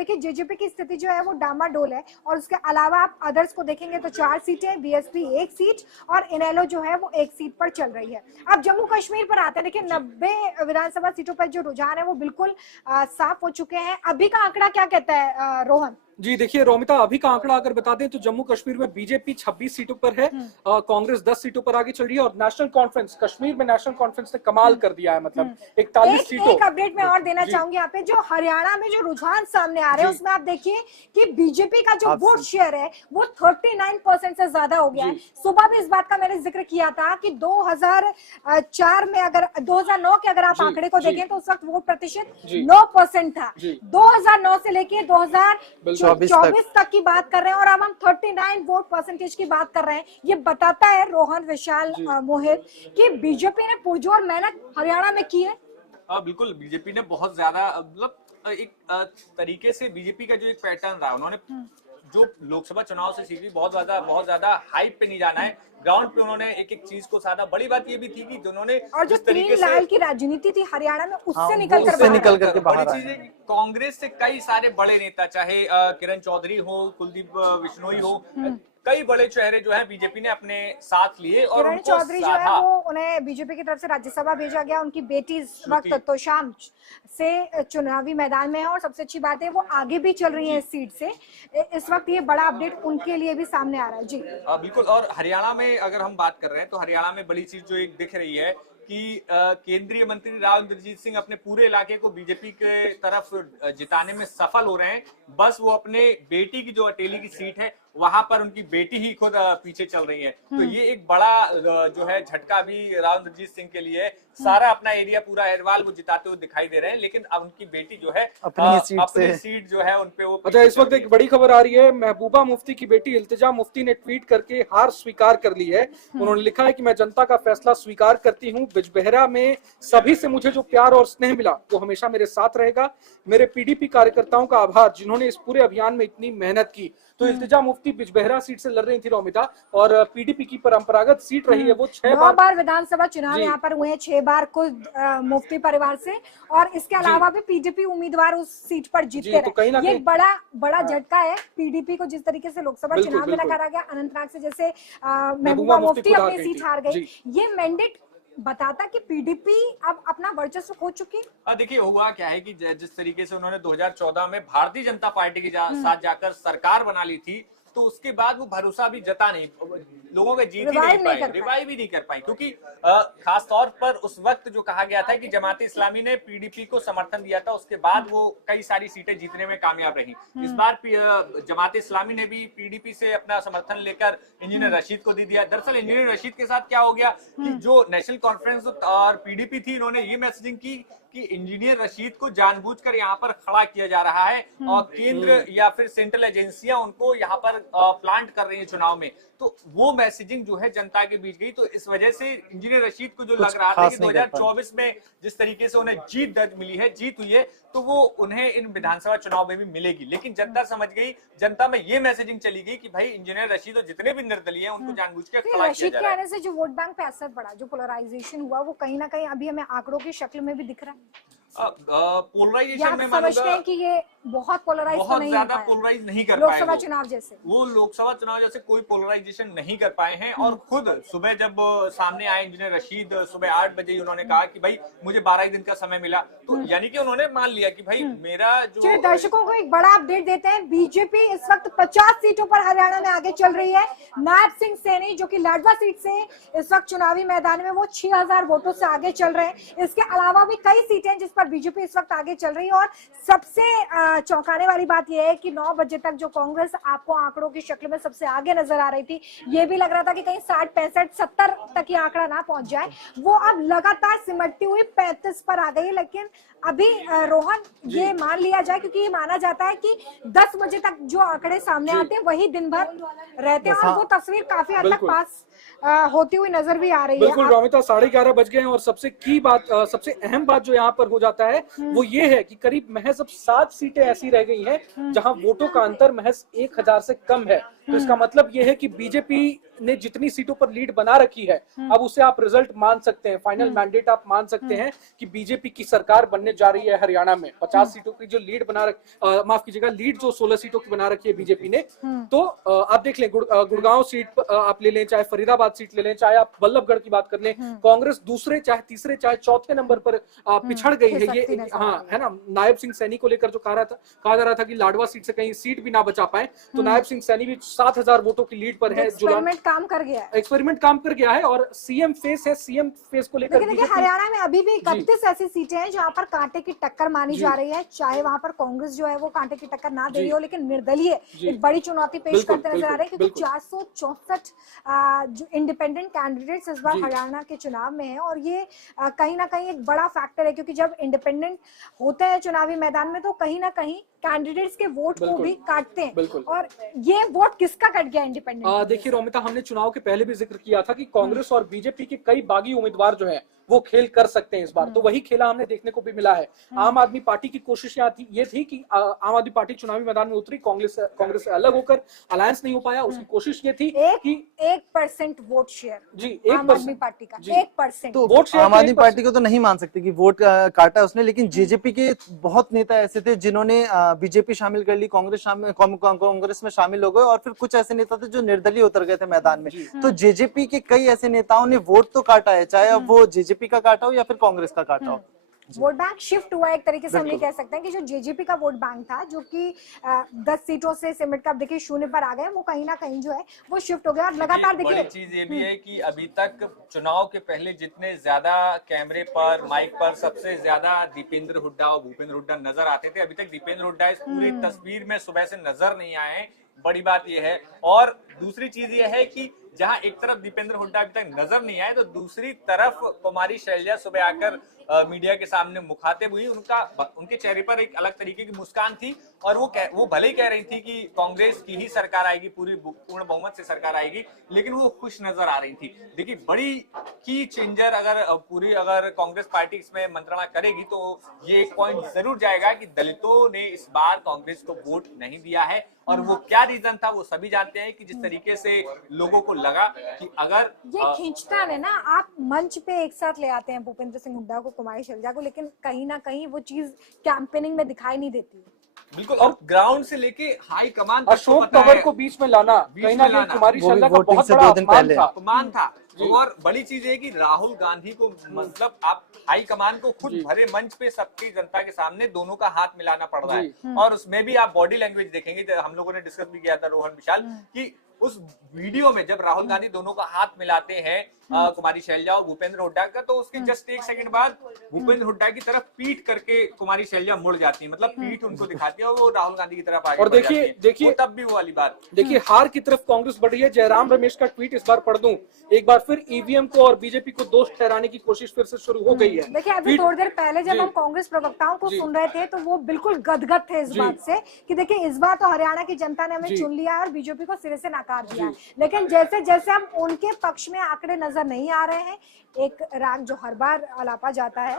देखिए जेजेपी की स्थिति जो है वो डामाडोल है, और उसके अलावा आप अदर्स को देखेंगे तो 4 सीटें, बीएसपी 1 सीट और इनेलो जो है वो 1 सीट पर चल रही है। अब जम्मू कश्मीर पर आते हैं, देखिए 90 विधानसभा सीटों पर जो रुझान है वो बिल्कुल साफ हो चुके हैं। अभी का आंकड़ा क्या कहता है रोहन? जी देखिए रोमिता, अभी का आंकड़ा अगर बता दें तो जम्मू कश्मीर में बीजेपी 26 सीटों पर है, कांग्रेस 10 सीटों पर आगे चल रही है, और नेशनल कॉन्फ्रेंस, कश्मीर में नेशनल कॉन्फ्रेंस ने कमाल कर दिया है, मतलब 41 सीटों। एक अपडेट मैं और देना चाहूंगी यहाँ पे, जो हरियाणा में जो रुझान सामने आ रहे हैं उसमें आप देखिए कि बीजेपी का जो वोट शेयर है वो 39% से ज्यादा हो गया है। सुबह भी इस बात का मैंने जिक्र किया था कि 2004 में, अगर 2009 के अगर आप आंकड़े को देखें तो उस वक्त वोट प्रतिशत 9% था। 2009 से लेके 2024 तक की बात कर रहे हैं, और अब हम 39 वोट परसेंटेज की बात कर रहे हैं। ये बताता है रोहन, विशाल, मोहित, कि बीजेपी ने पुरजोर मेहनत हरियाणा में की है। बिल्कुल, बीजेपी ने बहुत ज्यादा, मतलब एक तरीके से बीजेपी का जो एक पैटर्न रहा, उन्होंने जो लोकसभा चुनाव से सीखी, बहुत ज्यादा हाइप पे नहीं जाना है, ग्राउंड पे उन्होंने एक एक चीज को साधा। बड़ी बात ये भी थी कि उन्होंने और जो तीन लाल की राजनीति थी हरियाणा में उससे निकल कर बड़ी चीज है कि कांग्रेस से कई सारे बड़े नेता, चाहे किरण चौधरी हो, कुलदीप बिश्नोई हो, कई बड़े चेहरे जो है बीजेपी ने अपने साथ लिए, और किरण चौधरी जो है वो उन्हें बीजेपी की तरफ से राज्यसभा भेजा गया। उनकी बेटी इस वक्त तो शाम से चुनावी मैदान में है, और सबसे अच्छी बात है वो आगे भी चल रही है इस सीट से। इस वक्त ये बड़ा अपडेट उनके लिए भी सामने आ रहा है। जी बिल्कुल। और हरियाणा में अगर हम बात कर रहे हैं तो हरियाणा में बड़ी चीज जो एक दिख रही है कि केंद्रीय मंत्री राव इंद्रजीत सिंह अपने पूरे इलाके को बीजेपी के तरफ जिताने में सफल हो रहे हैं। बस वो अपने बेटी की जो अटेली की सीट है वहां पर उनकी बेटी ही खुद पीछे चल रही है, तो ये एक बड़ा जो है झटका भी राव इंद्रजीत सिंह के लिए है। सारा अपना एरिया, पूरा अहरवाल वो जिताते हुए दिखाई दे रहे हैं, लेकिन अब उनकी बेटी जो है अपनी सीट जो है उनपे वो। अच्छा, इस वक्त एक बड़ी खबर आ रही है, महबूबा मुफ्ती की बेटी इल्तिजा मुफ्ती ने ट्वीट करके हार स्वीकार कर ली है। उन्होंने लिखा है कि मैं जनता का फैसला स्वीकार करती हूँ, बिजबेहरा में सभी से मुझे जो प्यार और स्नेह मिला वो हमेशा मेरे साथ रहेगा। मेरे पीडीपी कार्यकर्ताओं का आभार जिन्होंने इस पूरे अभियान में इतनी मेहनत की। तो इल्तिजा मुफ्ती बिजबेहरा सीट से लड़ रही थी रोमिता, और पीडीपी की परंपरागत सीट रही है वो 6 बार विधानसभा चुनाव यहाँ पर हुए हैं, 6 बार खुद मुफ्ती परिवार से, और इसके अलावा भी पीडीपी उम्मीदवार उस सीट पर जीतते रहे। तो ये बड़ा झटका है पीडीपी को, जिस तरीके से लोकसभा चुनाव में नकारा गया। अनंतनाग से जैसे महबूबा मुफ्ती अपनी सीट हार गई, ये मैंडेट बताता कि पीडीपी अब अपना वर्चस्व खो चुकी है। देखिए हुआ क्या है कि जिस तरीके से उन्होंने 2014 में भारतीय जनता पार्टी के साथ जाकर सरकार बना ली थी, तो उसके बाद वो भरोसा भी जता नहीं, लोगों के जीत ही नहीं पाए, रिवाइव ही नहीं कर पाई, क्योंकि खास तौर पर उस वक्त जो कहा गया था कि जमात इस्लामी ने पीडीपी को समर्थन दिया था, उसके बाद वो कई सारी सीटें जीतने में कामयाब रही। इस बार जमात इस्लामी ने भी पीडीपी से अपना समर्थन लेकर इंजीनियर रशीद को दे दिया। दरअसल इंजीनियर रशीद के साथ क्या हो गया कि जो नेशनल कॉन्फ्रेंस और पीडीपी थी, इन्होंने ये मैसेजिंग की कि इंजीनियर रशीद को जानबूझकर यहाँ पर खड़ा किया जा रहा है, और केंद्र या फिर सेंट्रल एजेंसियां उनको यहाँ पर प्लांट कर रही है चुनाव में। तो वो मैसेजिंग जो है जनता के बीच गई, तो इस वजह से इंजीनियर रशीद को जो लग रहा था कि 2024 में जिस तरीके से उन्हें जीत दर्ज मिली है, जीत हुई है, तो वो उन्हें इन विधानसभा चुनाव में भी मिलेगी। लेकिन जनता समझ गई, जनता में ये मैसेजिंग चली गई कि भाई इंजीनियर रशीद और जितने भी निर्दलीय हैं उनको जानबूझ के खड़ा किया जा रहा है। से जो वोट बैंक पे असर पड़ा, जो पोलराइजेशन हुआ, वो कहीं ना कहीं अभी हमें आंकड़ों की शक्ल में भी दिख रहा है। पोलराइजेशन में समझते हैं कि ये बहुत ज्यादा पोलराइज नहीं कर पाए लोकसभा चुनाव जैसे, वो लोकसभा चुनाव जैसे कोई पोलराइजेशन नहीं कर पाए हैं। और खुद सुबह जब सामने आए इंजीनियर रशीद, सुबह 8 बजे उन्होंने कहा कि भाई मुझे 12 ही दिन का समय मिला, तो यानी कि उन्होंने मान लिया कि भाई मेरा जो। दर्शकों को एक बड़ा अपडेट देते हैं, बीजेपी इस वक्त 50 सीटों पर हरियाणा में आगे चल रही है। नायब सिंह सैनी जो कि लाडवा सीट से इस वक्त चुनावी मैदान में, वो 6000 वोटों से आगे चल रहे हैं। इसके अलावा भी कई सीटें जिस पर बीजेपी इस वक्त आगे चल रही है। और सबसे चौंकाने वाली बात यह है कि 9 बजे तक जो कांग्रेस आपको आंकड़ों की शक्ल में सबसे आगे नजर आ रही थी, ये भी लग रहा था कि कहीं 60, 65, 70 तक ये आंकड़ा ना पहुंच जाए, वो अब लगातार सिमटती हुई 35 पर आ गई है। लेकिन अभी रोहन ये मान लिया जाए, क्योंकि ये माना जाता है कि 10 बजे तक जो आंकड़े सामने आते हैं वही दिन भर रहते हैं, और वो तस्वीर काफी हद तक पास होती हुई नजर भी आ रही है। बिल्कुल रोमिता, 11:30 बज गए हैं, और सबसे सबसे अहम बात जो यहाँ पर हो जाता है वो ये है कि करीब महज अब 7 सीटें ऐसी रह गई हैं जहाँ वोटों का अंतर महज 1000 से कम है। तो इसका मतलब ये है कि बीजेपी ने जितनी सीटों पर लीड बना रखी है, अब उसे आप रिजल्ट मान सकते हैं, फाइनल मैंडेट आप मान सकते हैं कि बीजेपी की सरकार बनने जा रही है हरियाणा में। 50 सीटों की जो लीड माफ कीजिएगा, लीड जो 16 सीटों की बना रखी है बीजेपी ने, तो आप देख लें, गुड़गांव सीट आप ले लें, चाहे फरीदाबाद सीट ले लें, चाहे आप बल्लभगढ़ की बात कर लें, कांग्रेस दूसरे चाहे तीसरे चाहे चौथे नंबर पर पिछड़ गई है। ये हाँ है ना, नायब सिंह सैनी को लेकर जो कहा जा रहा था कि लाडवा सीट से कहीं सीट भी ना बचा पाए, तो नायब सिंह सैनी भी 7,000 वोटों की लीड पर है। एक्सपेरिमेंट काम कर गया है, एक्सपेरिमेंट काम कर गया है और सीएम फेस है, सीएम फेस को लेकर देखिए हरियाणा में अभी भी 31 ऐसी सीटें हैं जहां पर कांटे की टक्कर मानी जा रही है, चाहे वहां पर कांग्रेस जो है वो कांटे की टक्कर ना दे रही हो, लेकिन निर्दलीय एक बड़ी चुनौती पेश करते नजर आ रहे हैं, क्योंकि 464 जो इंडिपेंडेंट कैंडिडेट्स इस बार हरियाणा के चुनाव में है। और ये कहीं ना कहीं एक बड़ा फैक्टर है, क्योंकि जब इंडिपेंडेंट होते हैं चुनावी मैदान में तो कहीं ना कहीं कैंडिडेट्स के वोट को भी काटते हैं, और ये वोट किसका कट गया इंडिपेंडेंट? देखिए रोमिता, हमने चुनाव के पहले भी जिक्र किया था कि कांग्रेस और बीजेपी के कई बागी उम्मीदवार जो हैं वो खेल कर सकते हैं इस बार, तो वही खेला हमने देखने को भी मिला है। आम आदमी पार्टी की कोशिश ये थी कि आम आदमी पार्टी चुनावी मैदान में उतरी, कांग्रेस से अलग होकर अलायंस नहीं हो पाया, उसकी कोशिश ये थी कि 1% वोट शेयर जी, आम आदमी पार्टी का 1%। तो वोट आम आदमी पार्टी को तो नहीं मान सकते कि वोट काटा उसने, लेकिन जेजेपी के बहुत नेता ऐसे थे जिन्होंने बीजेपी शामिल कर ली, कांग्रेस में शामिल हो गए, और फिर कुछ ऐसे नेता थे जो निर्दलीय उतर गए थे मैदान में। तो जेजेपी के कई ऐसे नेताओं ने वोट तो काटा है, चाहे अब वो जेजेपी का काटा हो या फिर कांग्रेस का काटा हो। वोट बैंक शिफ्ट हुआ एक तरीके से, हम ये कह सकते हैं कि जो जेजेपी का वोट बैंक था, जो कि 10 सीटों से सिमट कर देखिए 0 पर आ गए, वो कहीं ना कहीं जो है वो शिफ्ट हो गया। और लगातार देखिए बड़ी चीज ये भी है कि अभी तक चुनाव के पहले जितने ज्यादा कैमरे पर, माइक पर सबसे ज्यादा दीपेंद्र हुड्डा और भूपेंद्र हुड्डा नजर आते थे, अभी तक दीपेंद्र हुड्डा इस पूरी तस्वीर में सुबह से नजर नहीं आए हैं। बड़ी बात यह है। और दूसरी चीज यह है कि जहां एक तरफ दीपेंद्र हुड्डा अभी तक नजर नहीं आए, तो दूसरी तरफ कुमारी शैलजा सुबह आकर मीडिया के सामने मुखातिब हुई। उनके चेहरे पर एक अलग तरीके की मुस्कान थी, और वो भले ही कह रही थी कि कांग्रेस की ही सरकार आएगी, पूर्ण बहुमत से सरकार आएगी, लेकिन वो खुश नजर आ रही थी। देखिए बड़ी की चेंजर अगर कांग्रेस पार्टी इसमें मंत्रणा करेगी, तो ये एक पॉइंट जरूर जाएगा कि दलितों ने इस बार कांग्रेस को वोट नहीं दिया है। और वो क्या रीजन था वो सभी जानते हैं, कि जिस तरीके से लोगों को लगा कि अगर ये खींचता है ना, आप मंच पे एक साथ ले आते हैं भूपेंद्र सिंह हुड्डा को, कुमारी शैलजा को, लेकिन कहीं ना कहीं वो चीज कैंपेनिंग में दिखाई नहीं देती। बिल्कुल, और ग्राउंड से लेके हाई कमान तक अशोक तंवर को बीच में लाना कहीं ना कहीं कुमारी शैलजा का बहुत बड़ा अपमान था। और बड़ी चीज है कि राहुल गांधी को, मतलब आप हाई कमान को खुद भरे मंच पे सबकी जनता के सामने दोनों का हाथ मिलाना पड़ रहा है। और उसमें भी आप बॉडी लैंग्वेज देखेंगे, हम लोगों ने डिस्कस भी किया था रोहन विशाल, कि उस वीडियो में जब राहुल गांधी दोनों का हाथ मिलाते हैं कुमारी शैलजा और भूपेंद्र हुड्डा का, तो उसके जस्ट 1 सेकंड बाद भूपेंद्र हुड्डा की तरफ पीठ करके कुमारी शैलजा मुड़ जाती है, मतलब पीठ उनको दिखाती है, और वो राहुल गांधी की तरफ आगे। और देखिए तब भी वो वाली बात, देखिए हार की तरफ कांग्रेस बढ़ रही है। जयराम रमेश का ट्वीट इस बार पढ़ दूं एक बार फिर, ईवीएम को और बीजेपी को दोष ठहराने की कोशिश फिर से शुरू हो गई है। देखिए अभी थोड़ी देर पहले जब हम कांग्रेस प्रवक्ताओं को सुन रहे थे, तो वो बिल्कुल गदगद थे इस बात से कि देखिए इस बार तो हरियाणा की जनता ने हमें चुन लिया है और बीजेपी को सिरे से नकार दिया है। लेकिन जैसे जैसे हम उनके पक्ष में आंकड़े नजर नहीं आ रहे हैं, एक राग जो हर बार अलापा जाता है।